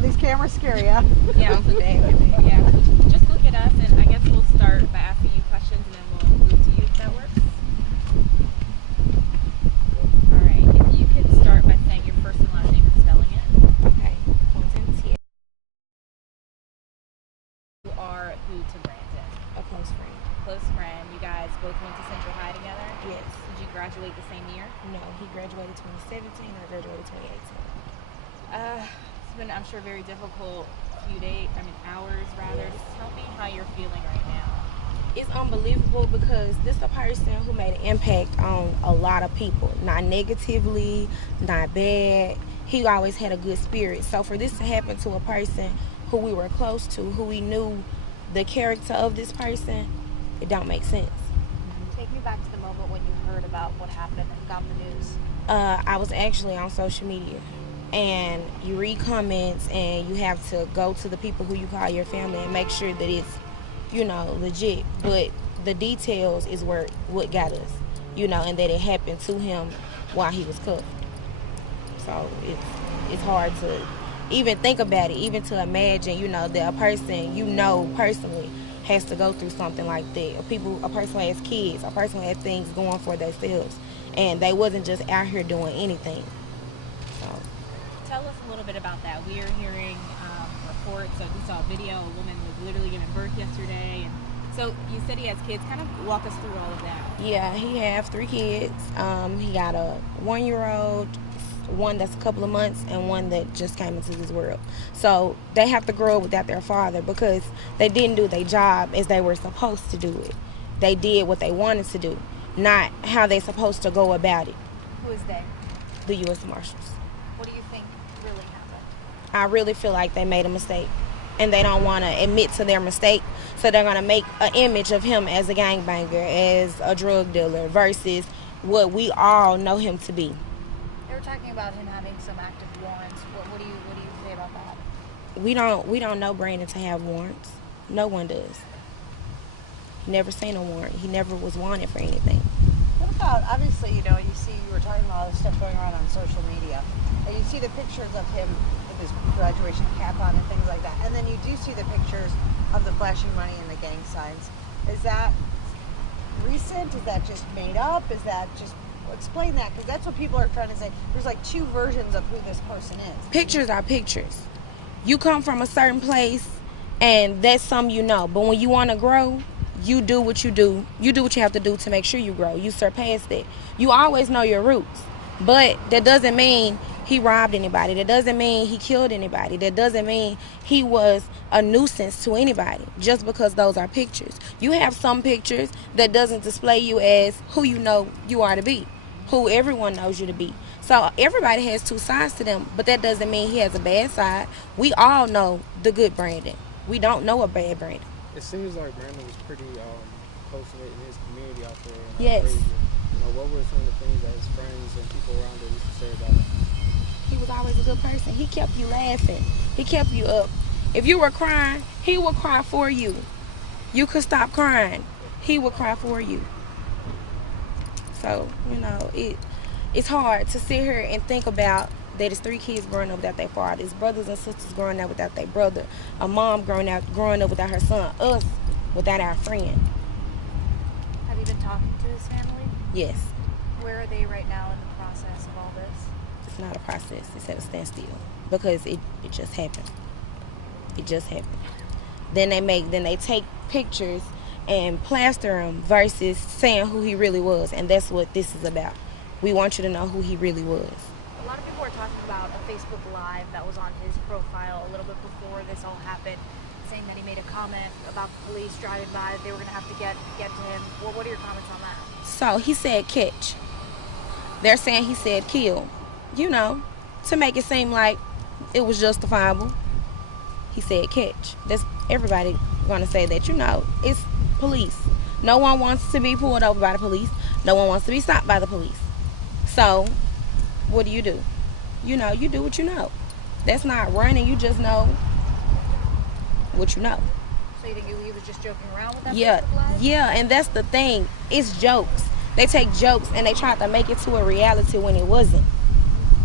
all these cameras scare you. Yeah, yeah. Just look at us, and I guess we'll start by asking you questions, and then we'll move to you if that works. All right. If you could start by saying your first and last name and spelling it. Okay. Content. You are who to Brandon? A close friend. Close friend. You guys both went to Central High together? Yes. Did you graduate the same year? No, he graduated 2017. I graduated 2018. It's been, I'm sure, very difficult hours rather. Yes. Just tell me how you're feeling right now. It's unbelievable because this is a person who made an impact on a lot of people. Not negatively, not bad. He always had a good spirit. So for this to happen to a person who we were close to, who we knew the character of this person, it don't make sense. Take me back to the moment when you heard about what happened and got the news. I was actually on social media, and you read comments, and you have to go to the people who you call your family and make sure that it's, legit. But the details is what got us, and that it happened to him while he was cuffed. So it's hard to even think about it, even to imagine, that a person personally has to go through something like that. A person who has kids, a person who has things going for themselves, and they wasn't just out here doing anything. So tell us a little bit about that. We are hearing reports. So we saw a video. A woman was literally giving birth yesterday, and so you said he has kids. Kind of walk us through all of that. Yeah, he have 3 kids. He got a 1-year-old, one that's a couple of months, and one that just came into this world. So they have to grow up without their father because they didn't do their job as they were supposed to do it. They did what they wanted to do, not how they're supposed to go about it. Who is they? The U.S. Marshals. What do you think really happened? I really feel like they made a mistake, and they don't want to admit to their mistake, so they're going to make an image of him as a gangbanger, as a drug dealer, versus what we all know him to be. They were talking about him having some active warrants. What do you say about that? We don't know Brandon to have warrants. No one does. He never seen a warrant. He never was wanted for anything. What about, obviously, you were talking about all this stuff going around on social media, and you see the pictures of him with his graduation cap on and things like that, and then you do see the pictures of the flashing money and the gang signs. Is that recent? Is that just made up? Is that just... Explain that, because that's what people are trying to say. There's like 2 versions of who this person is. Pictures are pictures. You come from a certain place, and that's something you know. But when you want to grow, you do what you do. You do what you have to do to make sure you grow. You surpass that. You always know your roots. But that doesn't mean he robbed anybody. That doesn't mean he killed anybody. That doesn't mean he was a nuisance to anybody, just because those are pictures. You have some pictures that doesn't display you as who you know you are to be, who everyone knows you to be. So everybody has 2 sides to them, but that doesn't mean he has a bad side. We all know the good Brandon. We don't know a bad Brandon. It seems like Brandon was pretty close-knit in his community out there. Yes. Frayser. What were some of the things that his friends and people around there used to say about him? He was always a good person. He kept you laughing. He kept you up. If you were crying, he would cry for you. You could stop crying. He would cry for you. So, it's hard to sit here and think about that it's 3 kids growing up without their father. It's brothers and sisters growing up without their brother. A mom growing up without her son. Us without our friend. Have you been talking to his family? Yes. Where are they right now in the process of all this? It's not a process. It's at a standstill because it just happened. It just happened. Then they take pictures and plaster him versus saying who he really was, and that's what this is about. We want you to know who he really was. A lot of people are talking about a Facebook Live that was on his profile a little bit before this all happened, saying that he made a comment about the police driving by, that they were going to have to get to him. What are your comments on that? So he said catch. They're saying he said kill, to make it seem like it was justifiable. He said catch. That's everybody going to say that. It's police. No one wants to be pulled over by the police. No one wants to be stopped by the police. So what do? You do what you know. That's not running. You just know what you know. So you think he was just joking around with that? Yeah, and that's the thing. It's jokes. They take jokes and they try to make it to a reality when it wasn't.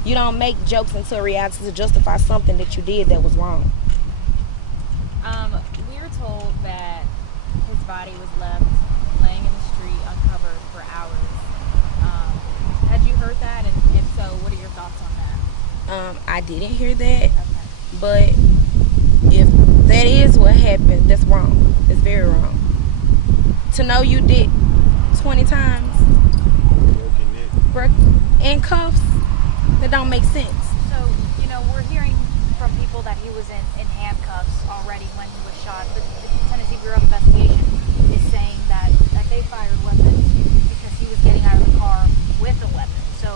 You don't make jokes into a reality to justify something that you did that was wrong. We were told that his body was left laying in the street uncovered for hours. Had you heard that? And if so, what are your thoughts on that? I didn't hear that, Okay. but if that is what happened, that's wrong. It's very wrong. To know you did 20 times, in cuffs, that don't make sense. So, we're hearing from people that he was in handcuffs already when he was shot, but the Tennessee Bureau of Investigation is saying that they fired weapons because he was getting out of the car with a weapon. So,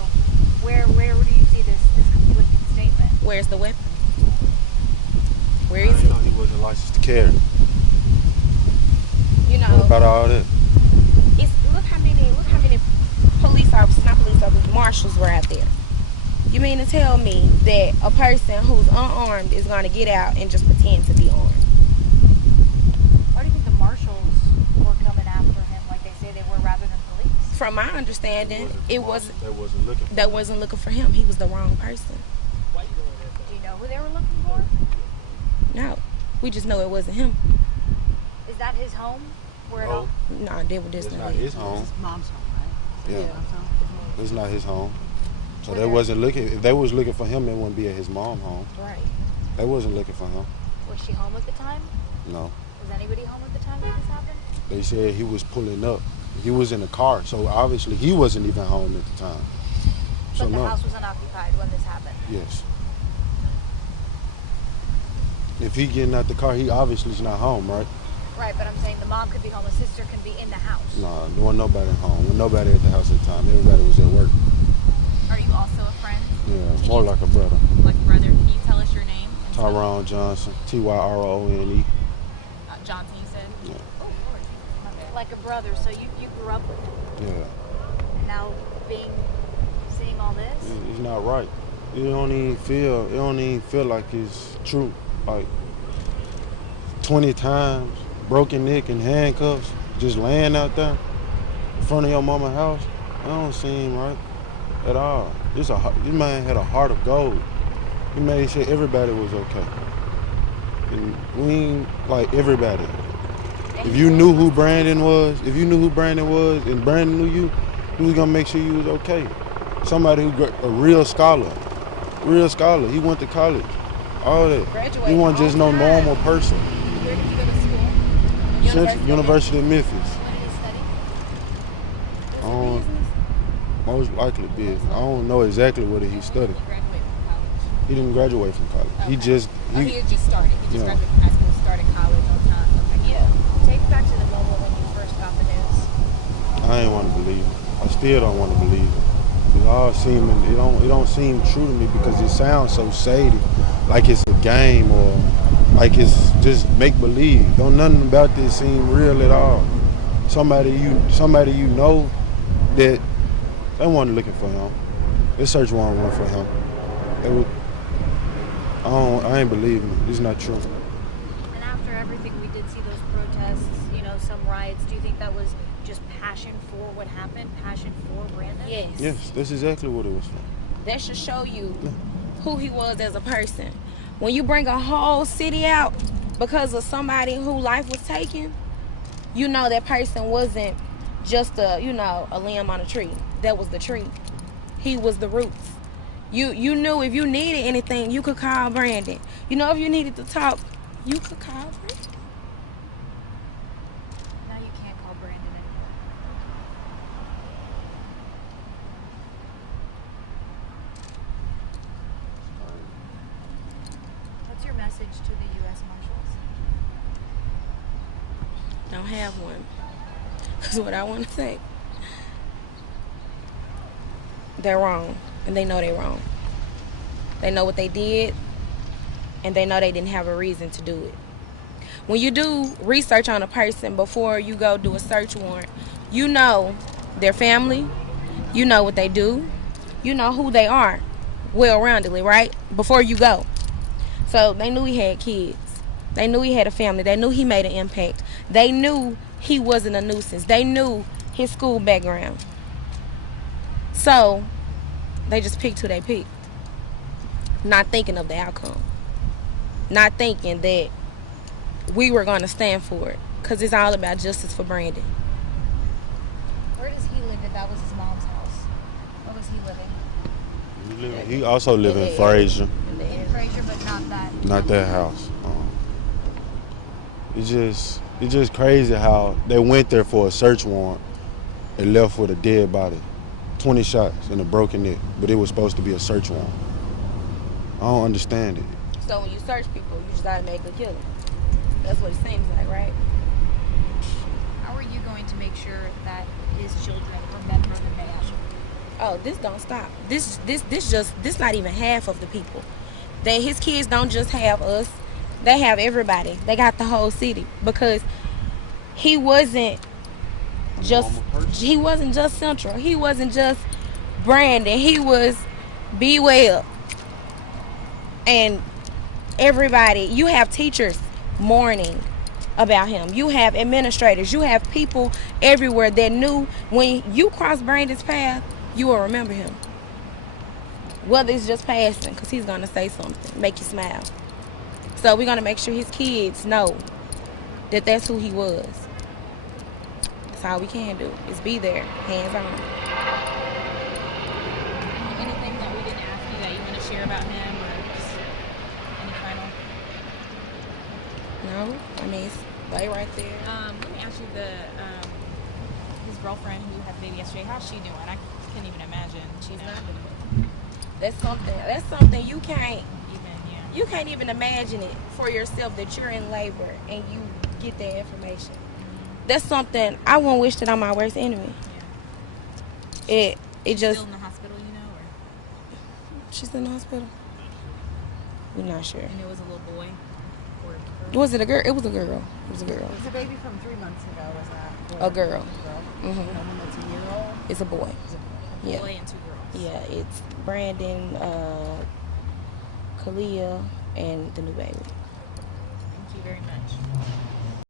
where do you see this conflicting statement? Where's the weapon? Where I is didn't it? know he wasn't licensed to carry. You What know, about all that? look how many police officers, not police officers, marshals were out there. You mean to tell me that a person who's unarmed is going to get out and just pretend to be armed? Why do you think the marshals were coming after him like they say they were rather than police? From my understanding, They wasn't looking for they wasn't looking for him. He was the wrong person. Do you know who they were looking for? No, we just know it wasn't him. Is that his home? Where it No. all? No, they were just It's not not it. his home. His mom's home, right? Yeah. So, It's not his home. So Were they there- wasn't looking. If they was looking for him, it wouldn't be at his mom's home. Right. They wasn't looking for him. Was she home at the time? No. Was anybody home at the time that this happened? They said he was pulling up. He was in the car, so obviously he wasn't even home at the time. So But the no. house was unoccupied when this happened. Yes. If he getting out the car, he obviously is not home, right? Right, but I'm saying the mom could be home, a sister can be in the house. No, there wasn't nobody home. There was nobody at the house at the time. Everybody was at work. Are you also a friend? Yeah, more like a brother. Like brother? Can you tell us your name? And spell it? Tyrone Johnson, Tyrone. Johnson, you said? Yeah. Oh, Lord. Okay. Like a brother, so you grew up with him. Yeah. And now seeing all this? It's not right. It don't even feel like it's true. Like 20 times, broken neck and handcuffs, just laying out there in front of your mama's house. That don't seem right at all. This man had a heart of gold. He made sure everybody was okay. And we ain't like everybody. If you knew who Brandon was, and Brandon knew you, he was gonna make sure you was okay. Somebody a real scholar. He went to college. All that. Graduated He wasn't just no all time. normal person. Where did you go to school? University of Memphis. What did he study? I don't, most likely business. I don't know exactly what he studied. He graduated from college. He didn't graduate from college. Okay. He He had just started. He just Yeah. graduated from high school, started college on time. Okay. Yeah. Take it back to the moment when you first got the news. I ain't want to believe it. I still don't want to believe it. It don't seem true to me because it sounds so shady, like it's a game or like it's just make believe. Don't nothing about this seem real at all. Somebody you know that they wasn't looking for him. They search warrant went for him. I ain't believing it. It's not true. And after everything, we did see those protests, some riots. Do you think that was just passion for what happened? Passion for Brandon? Yes. Yes, that's exactly what it was for. That should show you who he was as a person. When you bring a whole city out because of somebody whose life was taken, you know that person wasn't just a limb on a tree. That was the tree. He was the roots. You knew if you needed anything, you could call Brandon. If you needed to talk, you could call Brandon. Now you can't call Brandon anymore. What's your message to the U.S. Marshals? Don't have one. That's what I want to say. They're wrong, and they know they're wrong. They know what they did, and they know they didn't have a reason to do it. When you do research on a person before you go do a search warrant, you know their family, you know what they do, you know who they are, well-roundedly, right? Before you go. So they knew he had kids. They knew he had a family. They knew he made an impact. They knew he wasn't a nuisance. They knew his school background. So they just picked who they picked. not thinking of the outcome, not thinking that we were going to stand for it, because it's all about justice for Brandon. Where does he live? If that was his mom's house, where was he living? He also live in Frayser. In Frayser, but Not that house. It's just crazy how they went there for a search warrant and left with a dead body, 20 shots and a broken neck, but it was supposed to be a search warrant. I don't understand it. So when you search people, you just automatically kill them. That's what it seems like, right? How are you going to make sure that his children remember the man? Oh, this don't stop. This not even half of the people. That his kids don't just have us. They have everybody. They got the whole city, because he wasn't just Central. He wasn't just Brandon. He was B Well. And everybody, you have teachers mourning about him. You have administrators. You have people everywhere that knew when you cross Brandon's path, you will remember him. Whether it's just passing, because he's going to say something, make you smile. So we're going to make sure his kids know that that's who he was. That's all we can do, is be there, hands on. Anything that we didn't ask you that you want to share about him, or just any final? No, I mean, it's right there. Let me ask you his girlfriend who had the baby yesterday. How's she doing? I can't even imagine. She's not doing it. That's something you can't even imagine it for yourself, that you're in labor and you get that information. That's something I won't wish that on my worst enemy. Yeah. It just. Still in the hospital, or? She's in the hospital. We're not sure. And it was a little boy. Was it a girl? It was a girl. It's a baby from 3 months ago, was that? A girl. Mm-hmm. And when it's a year old? It's a boy. Yeah. Boy and 2 girls. Yeah, it's Brandon, Kalia, and the new baby. Thank you very much.